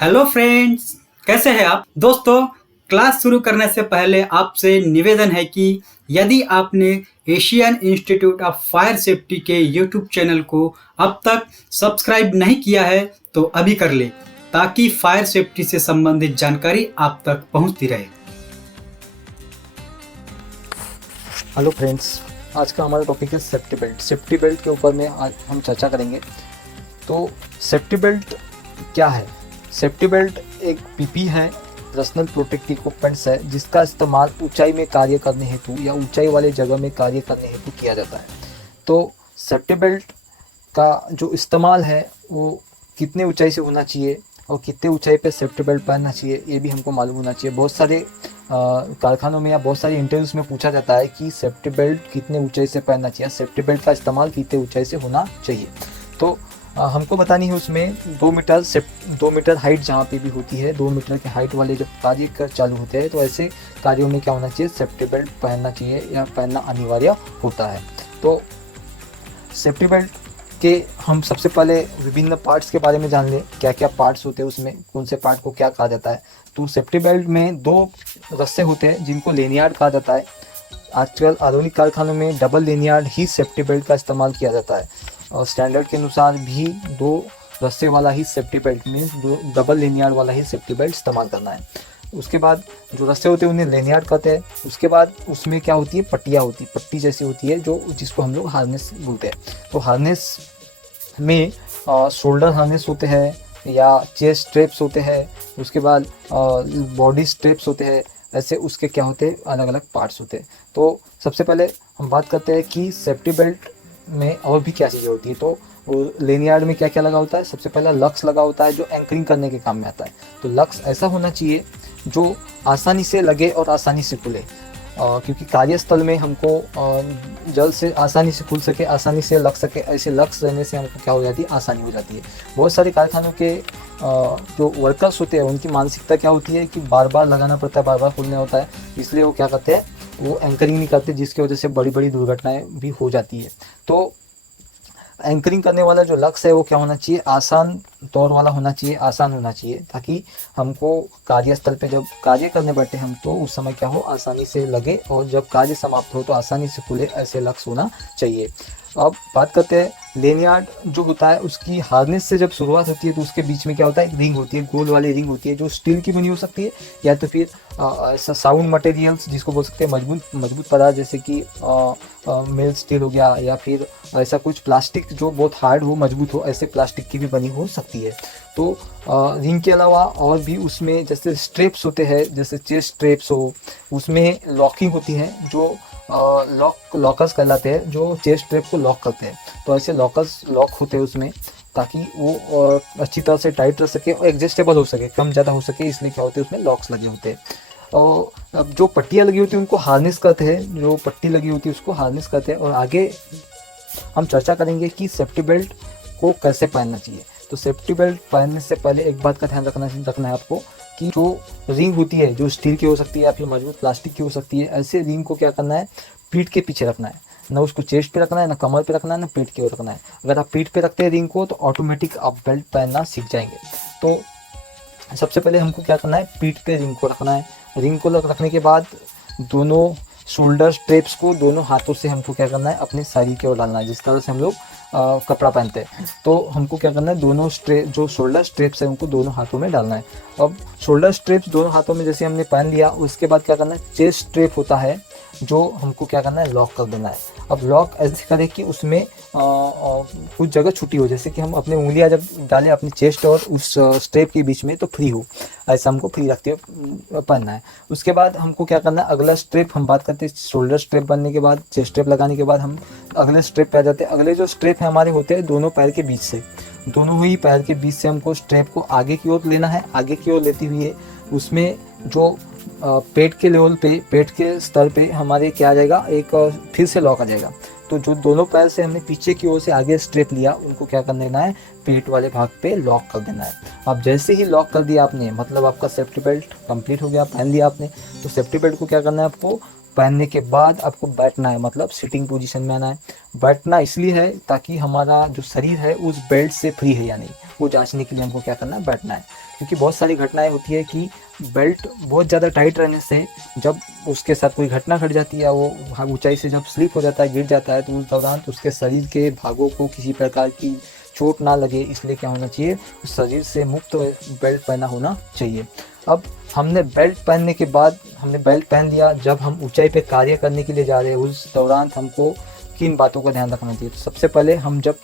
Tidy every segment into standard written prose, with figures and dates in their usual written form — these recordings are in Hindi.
हेलो फ्रेंड्स, कैसे हैं आप दोस्तों। क्लास शुरू करने से पहले आपसे निवेदन है कि यदि आपने Asian institute of fire safety के यूट्यूब चैनल को अब तक सब्सक्राइब नहीं किया है तो अभी कर ले, ताकि फायर सेफ्टी से संबंधित जानकारी आप तक पहुंचती रहे। हेलो फ्रेंड्स, आज का हमारा टॉपिक है सेफ्टी बेल्ट। सेफ्टी बेल्ट के ऊपर में आज हम चर्चा करेंगे। तो सेफ्टी बेल्ट क्या है? सेफ्टी बेल्ट एक पीपी है, पर्सनल प्रोटेक्टिव इक्विपमेंट्स है, जिसका इस्तेमाल ऊंचाई में कार्य करने हेतु या ऊंचाई वाले जगह में कार्य करने हेतु किया जाता है। तो सेफ्टी बेल्ट का जो इस्तेमाल है वो कितने ऊंचाई से होना चाहिए और कितने ऊंचाई पे सेफ्टी बेल्ट पहनना चाहिए ये भी हमको मालूम होना चाहिए। बहुत सारे कारखानों में या बहुत सारे इंटरव्यूज़ में पूछा जाता है कि सेफ्टी बेल्ट कितने ऊंचाई से पहनना चाहिए, सेफ्टी बेल्ट का इस्तेमाल कितने ऊंचाई से होना चाहिए। तो हमको बतानी है उसमें 2 मीटर हाइट जहाँ पे भी होती है, 2 मीटर के हाइट वाले जब कार्य कर चालू होते हैं तो ऐसे कार्यों में क्या होना चाहिए, सेफ्टी बेल्ट पहनना चाहिए या पहनना अनिवार्य होता है। तो सेफ्टी बेल्ट के हम सबसे पहले विभिन्न पार्ट्स के बारे में जान लें, क्या क्या पार्ट्स होते हैं उसमें, कौन से पार्ट को क्या कहा जाता है। तो सेफ्टी बेल्ट में 2 रस्से होते हैं जिनको लेनियार्ड कहा जाता है। आजकल आधुनिक कारखानों में डबल लेनियार्ड ही सेफ्टी बेल्ट का इस्तेमाल किया जाता है और स्टैंडर्ड के अनुसार भी 2 रस्से वाला ही सेफ्टी बेल्ट मीन्स डबल लेनियार्ड वाला ही सेफ्टी बेल्ट इस्तेमाल करना है। उसके बाद जो रस्से होते हैं उन्हें लेनियार्ड कहते हैं। उसके बाद उसमें क्या होती है, पट्टियाँ होती है, पट्टी जैसी होती है जो जिसको हम लोग हार्नेस बोलते हैं। तो हार्नेस में शोल्डर हार्नेस होते हैं या चेस्ट स्ट्रेप्स होते हैं, उसके बाद बॉडी स्ट्रेप्स होते हैं। ऐसे उसके क्या होते हैं, अलग अलग पार्ट्स होते हैं। तो सबसे पहले हम बात करते हैं कि सेफ्टी बेल्ट में और भी क्या चीज़ें होती है। तो लेनियार्ड में क्या क्या लगा होता है, सबसे पहला लक्स लगा होता है जो एंकरिंग करने के काम में आता है। तो लक्स ऐसा होना चाहिए जो आसानी से लगे और आसानी से खुले, क्योंकि कार्यस्थल में हमको जल्द से आसानी से खुल सके, आसानी से लग सके, ऐसे लक्स रहने से हमको क्या हो जाती है, आसानी हो जाती है। बहुत सारे कारखानों के जो वर्कर्स होते हैं उनकी मानसिकता क्या होती है कि बार बार लगाना पड़ता है, बार बार खुलना होता है, इसलिए वो क्या करते हैं, वो एंकरिंग नहीं करते, जिसकी वजह से बड़ी बड़ी दुर्घटनाएं भी हो जाती है। तो एंकरिंग करने वाला जो लक्ष्य है वो क्या होना चाहिए, आसान तौर वाला होना चाहिए, आसान होना चाहिए, ताकि हमको कार्यस्थल पे जब कार्य करने बैठे हम तो उस समय क्या हो, आसानी से लगे और जब कार्य समाप्त हो तो आसानी से खुले, ऐसे लक्ष्य होना चाहिए। अब बात करते हैं लेनियार्ड जो होता है उसकी हार्नेस से जब शुरुआत होती है तो उसके बीच में क्या होता है, रिंग होती है, गोल वाली रिंग होती है जो स्टील की बनी हो सकती है या तो फिर ऐसा साउंड मटेरियल्स जिसको बोल सकते हैं मजबूत पदार्थ, जैसे कि मिल स्टील हो गया या फिर ऐसा कुछ प्लास्टिक जो बहुत हार्ड हो, मजबूत हो, ऐसे प्लास्टिक की भी बनी हो सकती है। तो रिंग के अलावा और भी उसमें जैसे स्ट्रेप्स होते हैं, जैसे चेस्ट स्ट्रेप्स हो, उसमें लॉकिंग होती है जो लॉकर्स कहलाते हैं, जो चेस्ट स्ट्रेप को लॉक करते हैं। तो ऐसे लॉकर्स लॉक होते हैं उसमें, ताकि वो अच्छी तरह से टाइट रह सके और एडजस्टेबल हो सके, कम ज़्यादा हो सके, इसलिए क्या होते हैं उसमें लॉक्स लगे होते हैं। और अब जो पट्टियाँ लगी होती हैं उनको हार्नेस कहते हैं, जो पट्टी लगी होती है उसको हार्नेस कहते हैं। और आगे हम चर्चा करेंगे कि सेफ्टी बेल्ट को कैसे पहनना चाहिए। तो सेफ्टी बेल्ट पहनने से पहले एक बात का ध्यान रखना है आपको कि जो रिंग होती है जो स्टील की हो सकती है या फिर मजबूत प्लास्टिक की हो सकती है, ऐसे रिंग को क्या करना है, पीठ के पीछे रखना है, ना उसको चेस्ट पे रखना है, ना कमर पे रखना है, ना पीठ के ओर रखना है। अगर आप पीठ पे रखते हैं रिंग को तो ऑटोमेटिक आप बेल्ट पहनना सीख जाएंगे। तो सबसे पहले हमको क्या करना है, पीठ पे रिंग को रखना है। रिंग को रखने के बाद दोनों शोल्डर स्ट्रेप्स को दोनों हाथों से हमको क्या करना है, अपने शरीर की ओर डालना है, जिस तरह से हम लोग कपड़ा पहनते हैं। तो हमको क्या करना है, दोनों जो शोल्डर स्ट्रेप्स है उनको दोनों हाथों में डालना है। अब शोल्डर स्ट्रेप्स दोनों हाथों में जैसे हमने पहन लिया, उसके बाद क्या करना है, चेस्ट स्ट्रेप होता है जो हमको क्या करना है, लॉक कर देना है। अब लॉक ऐसे करें कि उसमें कुछ जगह छुट्टी हो, जैसे कि हम अपने उंगलियां जब डालें अपनी चेस्ट और उस स्ट्रेप के बीच में तो फ्री हो, ऐसा हमको फ्री रखते हुए पहनना है। उसके बाद हमको क्या करना है, अगला स्ट्रेप हम बात करते हैं, शोल्डर स्ट्रेप बनने के बाद, चेस्ट स्ट्रेप लगाने के बाद हम अगले स्ट्रेप पे आ जाते हैं। अगले जो स्ट्रेप है हमारे होते हैं दोनों पैर के बीच से, दोनों ही पैर के बीच से हमको स्ट्रेप को आगे की ओर लेना है। आगे की ओर लेते हुए उसमें जो पेट के लेवल पे, पेट के स्तर पे हमारे क्या आ जाएगा, एक फिर से लॉक आ जाएगा। तो जो दोनों पैर से हमने पीछे की ओर से आगे स्ट्रेप लिया उनको क्या कर देना है, पेट वाले भाग पे लॉक कर देना है। अब जैसे ही लॉक कर दिया आपने, मतलब आपका सेफ्टी बेल्ट कंप्लीट हो गया, पहन लिया आपने। तो सेफ्टी बेल्ट को क्या करना है, आपको पहनने के बाद आपको बैठना है, मतलब सिटिंग पोजीशन में आना है। बैठना इसलिए है ताकि हमारा जो शरीर है उस बेल्ट से फ्री है या नहीं, वो जांचने के लिए हमको क्या करना है, बैठना है। क्योंकि बहुत सारी घटनाएं होती है कि बेल्ट बहुत ज़्यादा टाइट रहने से जब उसके साथ कोई घटना घट जाती है, वो ऊंचाई से जब स्लिप हो जाता है, गिर जाता है, तो उस दौरान उसके शरीर के भागों को किसी प्रकार की चोट ना लगे, इसलिए क्या होना चाहिए, शरीर से मुक्त बेल्ट पहना होना चाहिए। अब हमने बेल्ट पहनने के बाद, हमने बेल्ट पहन लिया, जब हम ऊंचाई पे कार्य करने के लिए जा रहे हैं उस दौरान हमको किन बातों का ध्यान रखना चाहिए। तो सबसे पहले हम जब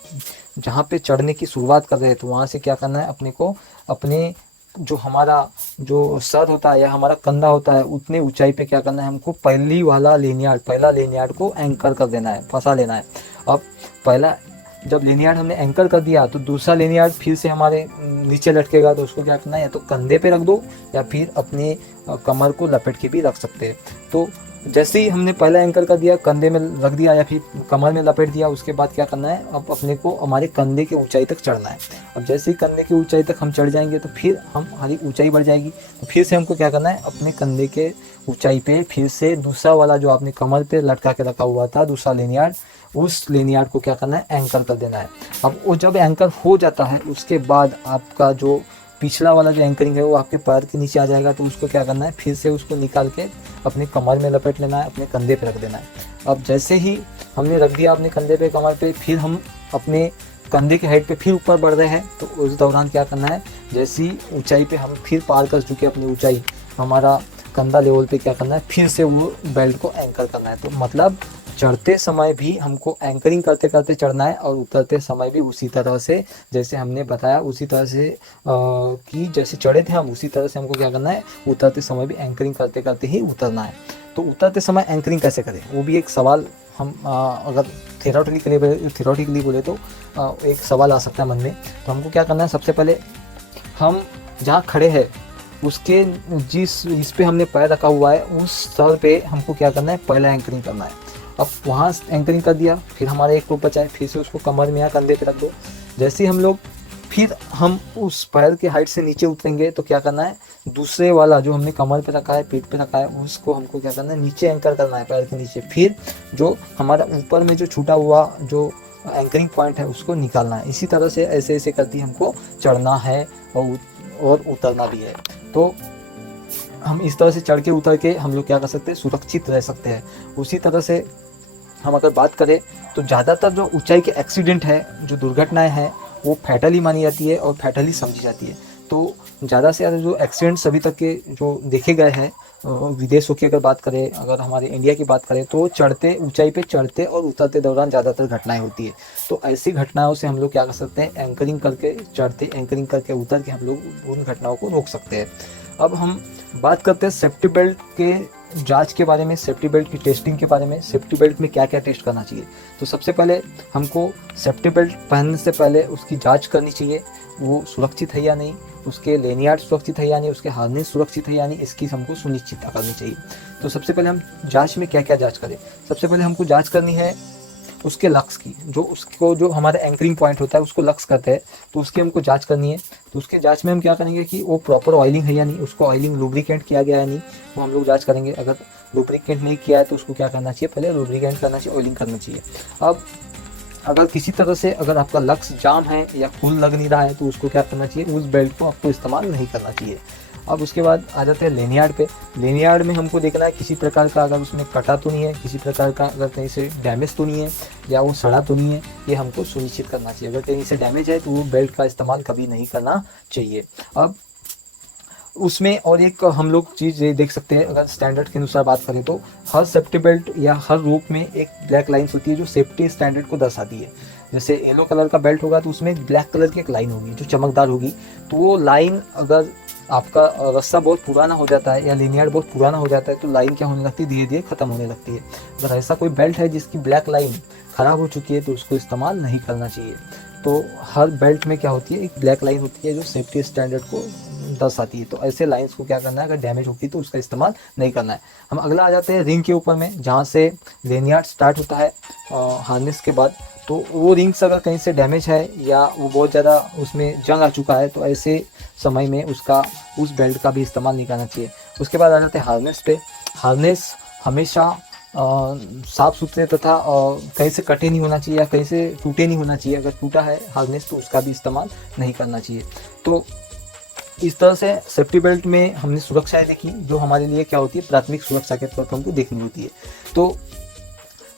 जहाँ पे चढ़ने की शुरुआत कर रहे हैं तो वहाँ से क्या करना है, अपने को अपने जो हमारा जो सर होता है या हमारा कंधा होता है उतने ऊंचाई पे क्या करना है, हमको पहला लेनियार्ड को एंकर कर देना है, फंसा लेना है। अब पहला जब लेनियार्ड हमने एंकर कर दिया तो दूसरा लेनियार्ड फिर से हमारे नीचे लटकेगा, तो उसको क्या करना है, या तो कंधे पे रख दो या फिर अपने कमर को लपेट के भी रख सकते हैं। तो जैसे ही हमने पहला एंकर कर दिया, कंधे में रख दिया या फिर कमर में लपेट दिया, उसके बाद क्या करना है, अब अपने को हमारे कंधे के ऊंचाई तक चढ़ना है। अब जैसे ही कंधे की ऊंचाई तक हम चढ़ जाएंगे तो फिर हमारी ऊंचाई बढ़ जाएगी, तो फिर से हमको क्या करना है, अपने कंधे के ऊंचाई पे फिर से दूसरा वाला जो आपने कमर पे लटका के रखा हुआ था दूसरा लेनियार्ड, उस लेनियार्ड को क्या करना है, एंकर कर देना है। अब वो जब एंकर हो जाता है उसके बाद आपका जो पिछला वाला जो एंकरिंग है वो आपके पैर के नीचे आ जाएगा, तो उसको क्या करना है, फिर से उसको निकाल के अपने कमर में लपेट लेना है, अपने कंधे पे रख देना है। अब जैसे ही हमने रख दिया अपने कंधे पे, कमर पे, फिर हम अपने कंधे के हाइट पे फिर ऊपर बढ़ रहे हैं, तो उस दौरान क्या करना है, जैसी ऊंचाई पे हम फिर पार कर चुके अपनी ऊंचाई, हमारा कंधा लेवल पे क्या करना है, फिर से वो बेल्ट को एंकर करना है। तो मतलब चढ़ते समय भी हमको एंकरिंग करते करते चढ़ना है और उतरते समय भी उसी तरह से, जैसे हमने बताया उसी तरह से कि जैसे चढ़े थे हम उसी तरह से हमको क्या करना है, उतरते समय भी एंकरिंग करते करते ही उतरना है। तो उतरते समय एंकरिंग कैसे करें, वो भी एक सवाल हम अगर थ्योरेटिकली बोले तो एक सवाल आ सकता है मन में। तो हमको क्या करना है, सबसे पहले हम जहाँ खड़े हैं उसके इस पे हमने पैर रखा हुआ है उस स्तर पे हमको क्या करना है, पहला एंकरिंग करना है। अब वहाँ एंकरिंग कर दिया, फिर हमारा एक टोप बचा है, फिर से उसको कमर में या कंधे पे रख दो। जैसे ही हम उस पैर के हाइट से नीचे उतरेंगे तो क्या करना है, दूसरे वाला जो हमने कमर पे रखा है, पीठ पे रखा है, उसको हमको क्या करना है, नीचे एंकर करना है पैर के नीचे। फिर जो हमारा ऊपर में जो छूटा हुआ जो एंकरिंग पॉइंट है उसको निकालना है। इसी तरह से ऐसे ऐसे करती हमको चढ़ना है और उतरना भी है। तो हम इस तरह से चढ़ के उतर के हम लोग क्या कर सकते हैं, सुरक्षित रह सकते हैं। उसी तरह से हम अगर बात करें तो ज़्यादातर जो ऊंचाई के एक्सीडेंट है, जो दुर्घटनाएं हैं, वो फैटली मानी जाती है और फैटली समझी जाती है। तो ज़्यादा से ज़्यादा जो एक्सीडेंट्स अभी तक के जो देखे गए हैं विदेशों की अगर बात करें, अगर हमारे इंडिया की बात करें, तो ऊंचाई पे चढ़ते और उतरते दौरान ज़्यादातर घटनाएं होती है। तो ऐसी घटनाओं से हम लोग क्या कर सकते हैं, एंकरिंग करके चढ़ते, एंकरिंग करके उतर के हम लोग उन घटनाओं को रोक सकते हैं। अब हम बात करते हैं सेफ्टी बेल्ट के जांच के बारे में, सेफ्टी बेल्ट की टेस्टिंग के बारे में, सेफ्टी बेल्ट में क्या क्या टेस्ट करना चाहिए। तो सबसे पहले हमको सेफ्टी बेल्ट पहनने से पहले उसकी जांच करनी चाहिए, वो सुरक्षित है या नहीं, उसके लेनियार्ड सुरक्षित है या नहीं, उसके हार्नेस सुरक्षित है या नहीं, इसकी हमको सुनिश्चितता करनी चाहिए। तो सबसे पहले हम जांच में क्या क्या जांच करें, सबसे पहले हमको जांच करनी है उसके लक्स की, जो हमारा एंकरिंग पॉइंट होता है उसको लक्स कहते हैं, तो उसकी हमको जांच करनी है। तो उसके जांच में हम क्या करेंगे कि वो प्रॉपर ऑयलिंग है या नहीं, उसको ऑयलिंग लुब्रिकेंट किया गया है नहीं, वो हम लोग जांच करेंगे। अगर लुब्रिकेंट नहीं किया है तो उसको क्या करना चाहिए, पहले लुब्रिकेंट करना चाहिए, ऑयलिंग करना चाहिए। अब अगर किसी तरह से अगर आपका लक्स जाम है या खुल लग नहीं रहा है तो उसको क्या करना चाहिए, उस बेल्ट को आपको इस्तेमाल नहीं करना चाहिए। अब उसके बाद आ जाते हैं लेनियार्ड पे। लेनियार्ड में हमको देखना है किसी प्रकार का अगर उसमें कटा तो नहीं है, किसी प्रकार का अगर कहीं से डैमेज तो नहीं है या वो सड़ा तो नहीं है, ये हमको सुनिश्चित करना चाहिए। अगर कहीं से डैमेज है तो वो बेल्ट का इस्तेमाल कभी नहीं करना चाहिए। अब उसमें और एक हम लोग चीज़ ये देख सकते हैं, अगर स्टैंडर्ड के अनुसार बात करें तो हर सेफ्टी बेल्ट या हर रोप में एक ब्लैक लाइन्स होती है जो सेफ्टी स्टैंडर्ड को दर्शाती है। जैसे येलो कलर का बेल्ट होगा तो उसमें ब्लैक कलर की एक लाइन होगी जो चमकदार होगी, तो वो लाइन अगर आपका रस्सा बहुत पुराना हो जाता है या लिनियर बहुत पुराना हो जाता है तो लाइन क्या होने लगती है, धीरे धीरे खत्म होने लगती है। अगर ऐसा कोई बेल्ट है जिसकी ब्लैक लाइन ख़राब हो चुकी है तो उसको इस्तेमाल नहीं करना चाहिए। तो हर बेल्ट में क्या होती है, एक ब्लैक लाइन होती है जो सेफ्टी स्टैंडर्ड को दर्शाती है। तो ऐसे लाइंस को क्या करना है, अगर डैमेज होती है तो उसका इस्तेमाल नहीं करना है। हम अगला आ जाते हैं रिंग के ऊपर में, जहाँ से लेनियार्ड स्टार्ट होता है हार्नेस के बाद। तो वो रिंग्स अगर कहीं से डैमेज है या वो बहुत ज़्यादा उसमें जंग आ चुका है तो ऐसे समय में उस बेल्ट का भी इस्तेमाल नहीं करना चाहिए। उसके बाद आ जाते हैं हार्नेस पे। हार्नेस हमेशा साफ सुथरे तथा कहीं से कटे नहीं होना चाहिए या कहीं से टूटे नहीं होना चाहिए। अगर टूटा है हार्नेस तो उसका भी इस्तेमाल नहीं करना चाहिए। तो इस तरह से सेफ्टी बेल्ट में हमने सुरक्षाएं देखी जो हमारे लिए क्या होती है, प्राथमिक सुरक्षा के तौर पर हमको देखनी होती है। तो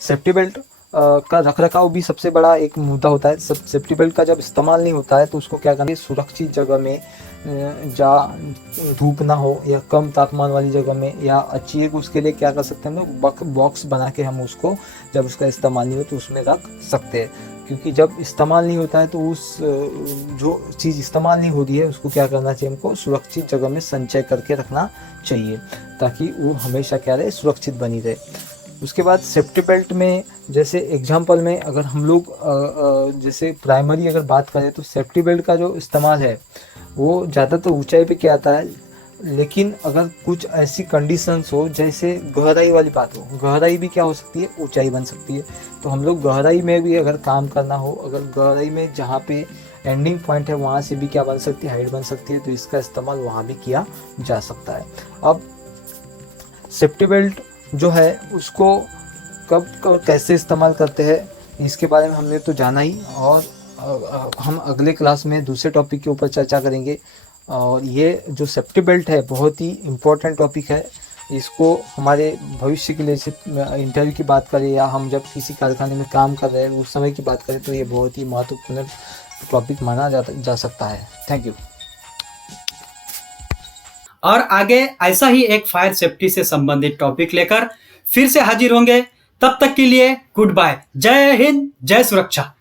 सेफ्टी बेल्ट का रखरखाव भी सबसे बड़ा एक मुद्दा होता है। सेफ्टी बेल्ट का जब इस्तेमाल नहीं होता है तो उसको क्या करना है, सुरक्षित जगह में, जहाँ धूप ना हो या कम तापमान वाली जगह में, या अच्छी है उसके लिए क्या कर सकते हैं हम लोग, बॉक्स बना के हम उसको जब उसका इस्तेमाल नहीं हो तो उसमें रख सकते हैं। क्योंकि जब इस्तेमाल नहीं होता है तो उस जो चीज़ इस्तेमाल नहीं हो रही है उसको क्या करना चाहिए, हमको सुरक्षित जगह में संचय करके रखना चाहिए ताकि वो हमेशा क्या रहे, सुरक्षित बनी रहे। उसके बाद सेफ्टी बेल्ट में जैसे एग्जांपल में अगर हम लोग जैसे प्राइमरी अगर बात करें तो सेफ्टी बेल्ट का जो इस्तेमाल है वो ज़्यादातर ऊंचाई पे क्या आता है। लेकिन अगर कुछ ऐसी कंडीशंस हो जैसे गहराई वाली बात हो, गहराई भी क्या हो सकती है, ऊंचाई बन सकती है। तो हम लोग गहराई में भी अगर काम करना हो, अगर गहराई में जहाँ पे एंडिंग पॉइंट है वहाँ से भी क्या बन सकती है, हाइट बन सकती है, तो इसका इस्तेमाल वहाँ भी किया जा सकता है। अब सेफ्टी बेल्ट जो है उसको कब कब कैसे इस्तेमाल करते हैं इसके बारे में हमने तो जाना ही, और हम अगले क्लास में दूसरे टॉपिक के ऊपर चर्चा करेंगे। और ये जो सेफ्टी बेल्ट है बहुत ही इम्पोर्टेंट टॉपिक है। इसको हमारे भविष्य के लिए इंटरव्यू की बात करें या हम जब किसी कारखाने में काम कर रहे हैं उस समय की बात करें तो ये बहुत ही महत्वपूर्ण टॉपिक माना जा सकता है। Thank you. और आगे ऐसा ही एक फायर सेफ्टी से संबंधित टॉपिक लेकर फिर से हाजिर होंगे। तब तक के लिए गुड बाय। जय हिंद, जय सुरक्षा।